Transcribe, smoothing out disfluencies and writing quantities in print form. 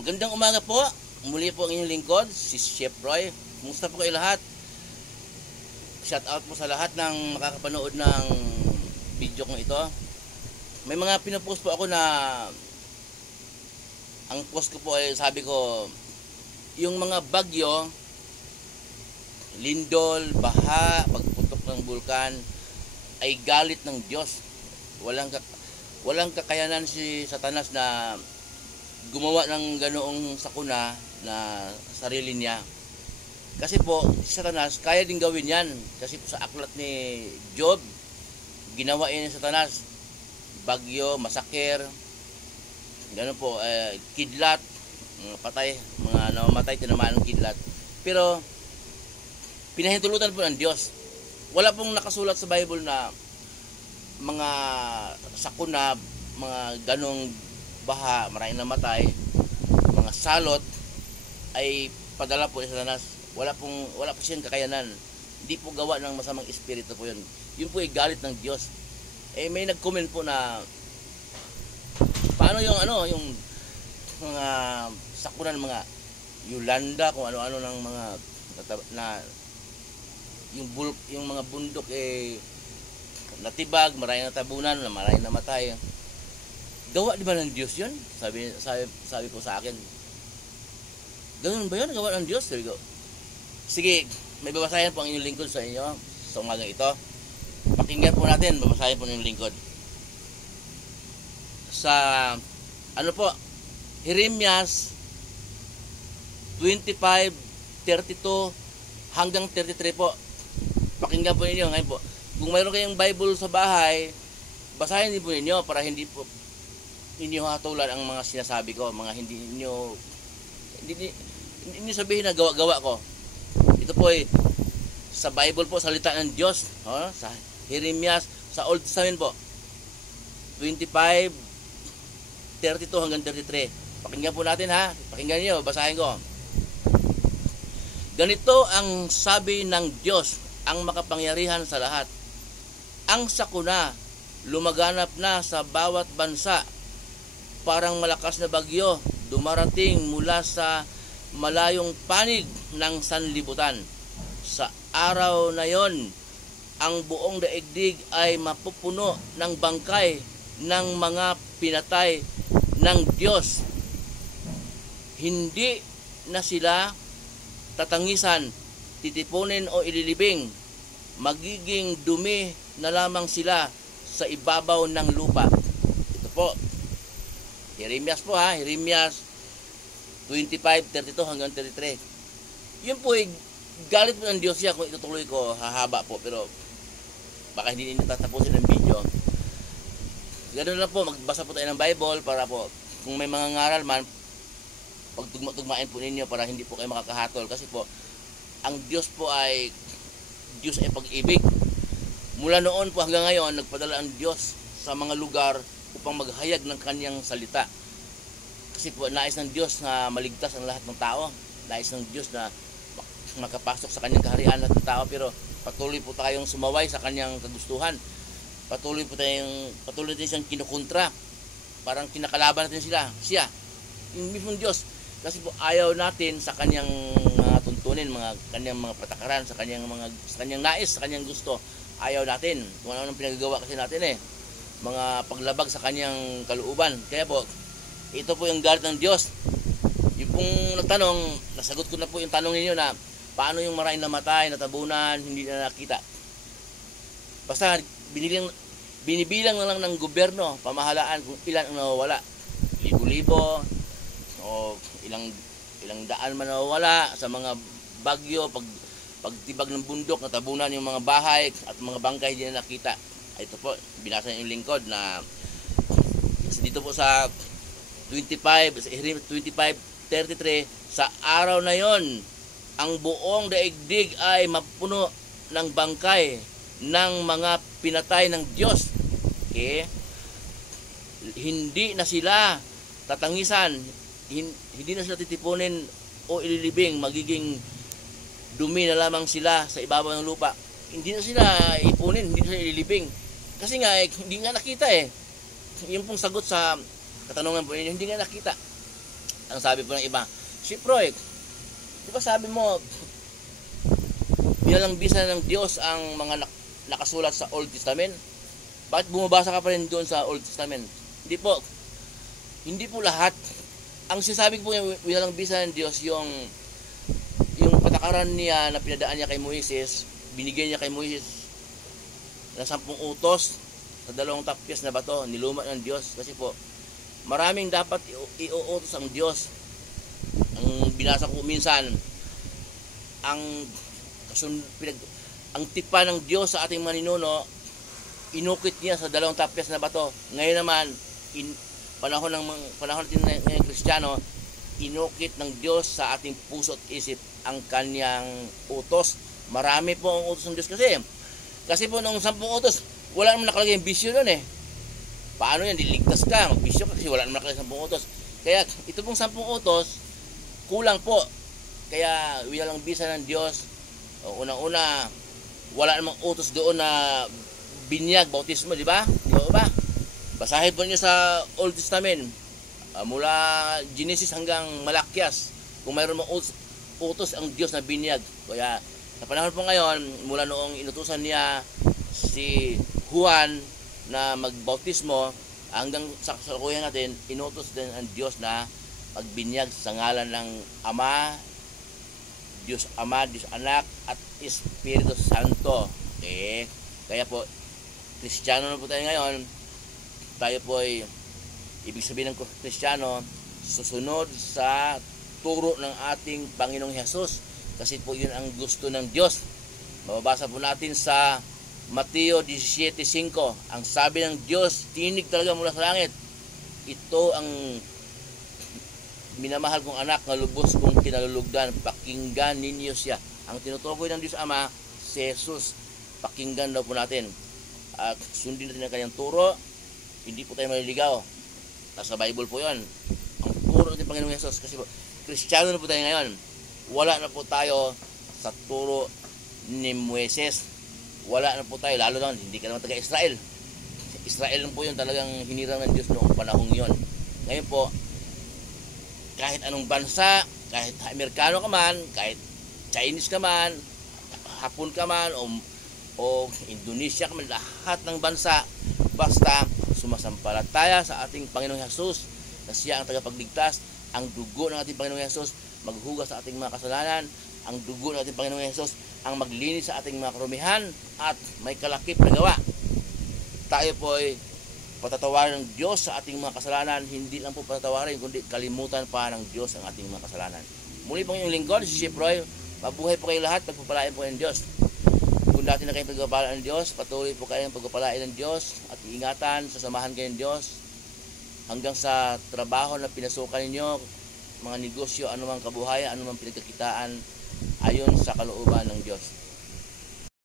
Magandang umaga po. Muli po ang inyong lingkod, si Chef Roy. Kumusta po kayo lahat? Shout out po sa lahat ng makakapanood ng video kong ito. May mga pinapost po ako na ang post ko po ay sabi ko, yung mga bagyo, lindol, baha, pagputok ng bulkan ay galit ng Diyos. Walang kakayanan si Satanas na gumawa ng ganoong sakuna na sarili niya. Kasi po, si Satanas, kaya din gawin yan. Kasi po sa aklat ni Job, ginawa yan ni Satanas. Bagyo, masaker, gano'n po, kidlat, mga namamatay, tinamaan ng kidlat. Pero, pinahintulutan po ng Diyos. Wala pong nakasulat sa Bible na mga sakuna, mga ganong baha, maraming namatay, mga salot ay padala po ni Satanas. Wala po siyang kakayanan. Hindi po gawa ng masamang espiritu po yun. Yun po ay galit ng Diyos. May nag-comment po na paano yung mga sakuna ng mga Yolanda, kung ano-ano ng mga yung mga bundok natibag, maraming natabunan, maraming namatay. Gawa di ba ng Diyos yun? Sabi po sa akin. Ganun ba yun? Gawa ng Diyos? Sige, may babasahin po ang inyong lingkod sa inyo sa umagang ito. Pakinggan po natin, babasahin po ng lingkod. Sa, Jeremias 25:32 hanggang 33 po. Pakinggan po ninyo ngayon po. Kung mayroon kayong Bible sa bahay, basahin din po ninyo para hindi po ninyo hatulan ang mga sinasabi ko, mga hindi niyo sabihin na gawa ko. Ito po ay sa Bible po, salita ng Diyos, sa Jeremias, sa Old Testament po, 25:32 hanggang 33. Pakinggan po natin ha, pakinggan niyo, basahin ko. Ganito ang sabi ng Diyos, ang makapangyarihan sa lahat. Ang sakuna, lumaganap na sa bawat bansa, parang malakas na bagyo, dumarating mula sa malayong panig ng sanlibutan. Sa araw na yon, ang buong daigdig ay mapupuno ng bangkay ng mga pinatay ng Diyos. Hindi na sila tatangisan, titipunin o ililibing. Magiging dumi na lamang sila sa ibabaw ng lupa. Ito po, Jeremias po ha, Jeremias 25:32 hanggang 33. Yun po ay galit po ng Diyos siya kung itutuloy ko, hahaba po, pero baka hindi ninyo tatapusin ang video. Ganoon lang po, magbasa po tayo ng Bible para po, kung may mga ngaral man, pagtugma-tugmain po ninyo para hindi po kayo makakahatol. Kasi po, ang Diyos po ay pag-ibig. Mula noon po hanggang ngayon, nagpadala ang Diyos sa mga lugar upang maghayag ng kanyang salita. Kasi po, nais ng Diyos na maligtas ang lahat ng tao. Nais ng Diyos na makapasok sa kanyang kaharian lahat ng tao. Pero patuloy po tayong sumaway sa kanyang kagustuhan. Patuloy siyang kinukontra. Parang kinakalaban natin siya. Yung mismong Diyos. Kasi po ayaw natin sa kanyang mga tuntunin, kanyang mga patakaran, sa kanyang nais, sa kanyang gusto. Ayaw natin. Kung ano pinagagawa kasi natin mga paglabag sa kanyang kalooban. Kaya po, ito po yung galit ng Diyos. Yung pong nagtanong, nasagot ko na po yung tanong ninyo na paano yung maraming namatay, natabunan, hindi na nakita. Basta binibilang na lang ng gobyerno, pamahalaan kung ilan ang nawawala. Libo-libo o ilang daan man nawawala sa mga bagyo, pagtibag ng bundok, natabunan yung mga bahay at mga bangkay hindi na nakita. Ito po, binasa yung lingkod na dito po sa 25:33, sa araw na yon, ang buong daigdig ay mapuno ng bangkay ng mga pinatay ng Diyos. Okay? Hindi na sila tatangisan, hindi na sila titipunin o ililibing, magiging dumi na lamang sila sa ibabaw ng lupa. Hindi na sila ipunin, hindi na sila ililibing. Kasi nga, hindi nga nakita Yung pong sagot sa katanungan po ninyo, hindi nga nakita. Ang sabi po ng iba, Shiproy, di ba sabi mo, binalang bisa ng Diyos ang mga nakasulat sa Old Testament? Bakit bumabasa ka pa rin doon sa Old Testament? Hindi po lahat. Ang sinasabi po yung binalang bisa ng Diyos, yung patakaran niya na pinadaan niya kay Moises, binigay niya kay Moises na 10 utos sa 2 tapyas na bato, niluma ng Diyos. Kasi po, maraming dapat iuutos ang Diyos. Ang binasa ko minsan, ang tipa ng Diyos sa ating maninuno, inukit niya sa 2 tapyas na bato. Ngayon naman, panahon natin ngayong Kristiyano, inukit ng Diyos sa ating puso at isip ang kanyang utos. Marami po ang utos ng Diyos kasi po nung 10 utos, wala naman nakalagay yung bisyo doon eh. Paano yan? Diligtas ka, bisyo ka kasi wala naman nakalagay 10 utos. Kaya ito pong 10 utos, kulang po. Kaya wala lang bisa ng Diyos. Unang-una, wala namang utos doon na binyag, bautismo, di ba? Di ba? Basahin po niyo sa Old Testament, mula Genesis hanggang Malakyas, kung mayroon mong utos ang Diyos na binyag. Kaya sa panahon po ngayon, mula noong inutusan niya si Juan na magbautismo, hanggang sa kasalukuyan natin, inutos din ang Diyos na magbinyag sa ngalan ng Ama, Diyos Anak, at Espiritu Santo. Kaya po, Kristiyano na po tayo ngayon. Tayo po ay, ibig sabihin ng Kristiyano, susunod sa turo ng ating Panginoong Hesus. Kasi po yun ang gusto ng Diyos. Mababasa po natin sa Mateo 17:5. Ang sabi ng Diyos, tinig talaga mula sa langit, ito ang minamahal kong anak na lubos kong kinalulugdan, pakinggan ninyo siya. Ang tinutukoy ng Diyos Ama, si Jesus, pakinggan daw po natin. At sundin natin ang kanyang turo, hindi po tayo maliligaw. Nasa Bible po yun. Ang turo natin Panginoong Jesus, kasi po, Kristiyano na po tayo ngayon. Wala na po tayo sa turo ni Moises. Wala na po tayo, lalo na hindi ka naman taga-Israel. Israel lang po yun, talagang hinirang ng Diyos noong panahong yun. Ngayon po, kahit anong bansa, kahit Amerikano ka man, kahit Chinese ka man, Hapon ka man, o Indonesia ka man, lahat ng bansa, basta sumasampalataya sa ating Panginoong Hesus, na siya ang tagapagligtas, ang dugo ng ating Panginoong Hesus, maghugas sa ating mga kasalanan, ang dugo ng ating Panginoong Hesus, ang maglinis sa ating mga karumihan, at may kalakip na gawa. Tayo po ay patatawarin ng Diyos sa ating mga kasalanan, hindi lang po patatawarin, kundi kalimutan pa ng Diyos ang ating mga kasalanan. Muli po yung lingkod, si Shiproy, mabuhay po kayo lahat, pagpapalain po ng Diyos. Kung dati na kayong pagpapalain ng Diyos, patuloy po kayong pagpapalain ng Diyos, at iingatan, sasamahan kayo ng Diyos, hanggang sa trabaho na pinasukan ninyo, mga negosyo, anumang kabuhayan, anumang pinagkakitaan, ayon sa kalooban ng Diyos.